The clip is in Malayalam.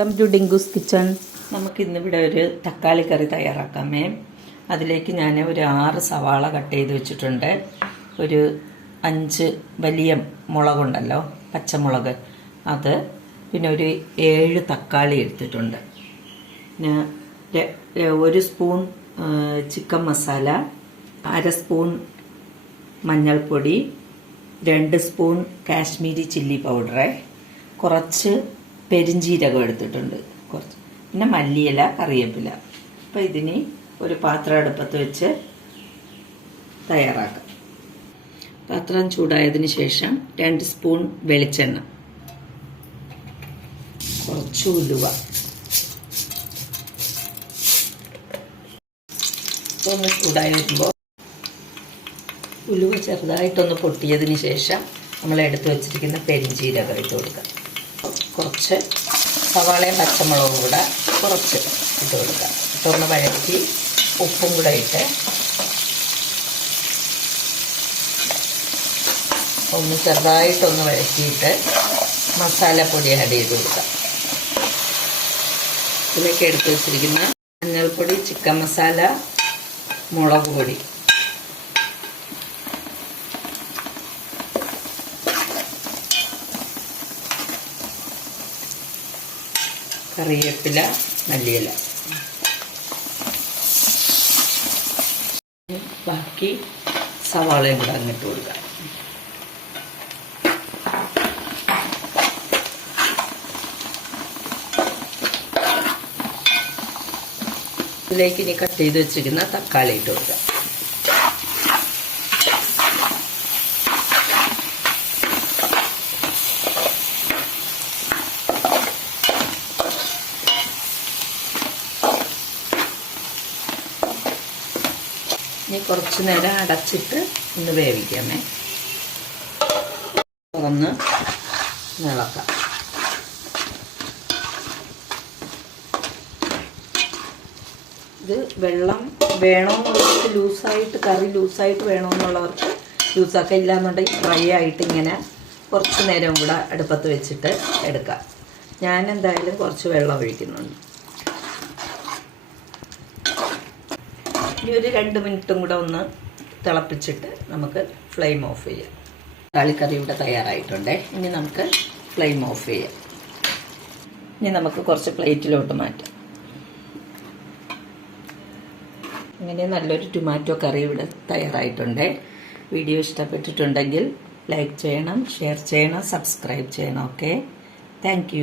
Welcome to Dinkoos kitchen. നമുക്ക് ഇന്നിവിടെ ഒരു തക്കാളി കറി തയ്യാറാക്കാമേ അതിലേക്ക് ഞാൻ ഒരു ആറ് സവാള കട്ട് ചെയ്ത് വെച്ചിട്ടുണ്ട്. ഒരു അഞ്ച് വലിയ മുളകുണ്ടല്ലോ പച്ചമുളക്. അത് പിന്നെ ഒരു ഏഴ് തക്കാളി എടുത്തിട്ടുണ്ട്. പിന്നെ ഒരു സ്പൂൺ ചിക്കൻ മസാല അര സ്പൂൺ മഞ്ഞൾപ്പൊടി രണ്ട് സ്പൂൺ കാശ്മീരി ചില്ലി പൗഡർ കുറച്ച് പെരിഞ്ജീരകം എടുത്തിട്ടുണ്ട്. കുറച്ച്. പിന്നെ മല്ലിയില കറിയപ്പില അപ്പം ഇതിന് ഒരു പാത്രം അടുപ്പത്ത് വെച്ച് തയ്യാറാക്കാം. പാത്രം ചൂടായതിന് ശേഷം രണ്ട് സ്പൂൺ വെളിച്ചെണ്ണ. കുറച്ച് ഉലുവ. ഒന്ന് ചൂടായി വരുമ്പോൾ ഉലുവ ചെറുതായിട്ടൊന്ന് പൊട്ടിയതിന് ശേഷം നമ്മൾ എടുത്തു വെച്ചിരിക്കുന്ന പെരിഞ്ചീരകം ഇട്ട് കൊടുക്കുക കുറച്ച് സവാളയും പച്ചമുളകും കൂടെ കുറച്ച് ഇട്ട് കൊടുക്കുക. ഇട്ടൊന്ന് വഴറ്റി ഉപ്പും കൂടെ ഇട്ട് ഒന്ന് ചെറുതായിട്ടൊന്ന് വഴറ്റിയിട്ട് മസാലപ്പൊടി ആഡ് ചെയ്ത് കൊടുക്കാം ഇതിലേക്ക് എടുത്ത് വെച്ചിരിക്കുന്ന മഞ്ഞൾപ്പൊടി ചിക്കൻ മസാല മുളക് പൊടി. കറിവേപ്പില മല്ലിയില. ബാക്കി സവാളയും കൂടെ അങ്ങിട്ട് കൊടുക്കാം. ഇതിലേക്ക് ഇനി കട്ട് ചെയ്ത് വെച്ചിരിക്കുന്ന തക്കാളി ഇട്ട് കൊടുക്കാം. ഇനി കുറച്ച് നേരം അടച്ചിട്ട് ഒന്ന് വേവിക്കാമേ. തുറന്ന് ഇളക്കാം ഇത് വെള്ളം വേണമെന്നുള്ളവർക്ക് ലൂസായിട്ട് കറി ലൂസായിട്ട് വേണമെന്നുള്ളവർക്ക് ലൂസാക്കുക ഇല്ലാന്നുണ്ടെങ്കിൽ ഡ്രൈ ആയിട്ട് ഇങ്ങനെ കുറച്ച് നേരം കൂടെ അടുപ്പത്ത് വെച്ചിട്ട് എടുക്കാം. ഞാൻ എന്തായാലും കുറച്ച് വെള്ളം ഒഴിക്കുന്നുണ്ട്. ഇനി ഒരു രണ്ട് മിനിറ്റും കൂടെ ഒന്ന് തിളപ്പിച്ചിട്ട് നമുക്ക് ഫ്ലെയിം ഓഫ് ചെയ്യാം. തക്കാളിക്കറി ഇവിടെ തയ്യാറായിട്ടുണ്ട്. ഇനി നമുക്ക് ഫ്ലെയിം ഓഫ് ചെയ്യാം. ഇനി നമുക്ക് കുറച്ച് പ്ലേറ്റിലോട്ട് മാറ്റാം. ഇങ്ങനെ നല്ലൊരു ടൊമാറ്റോ കറി ഇവിടെ തയ്യാറായിട്ടുണ്ട്. വീഡിയോ ഇഷ്ടപ്പെട്ടിട്ടുണ്ടെങ്കിൽ ലൈക്ക് ചെയ്യണം ഷെയർ ചെയ്യണം സബ്സ്ക്രൈബ് ചെയ്യണം ഓക്കെ? താങ്ക്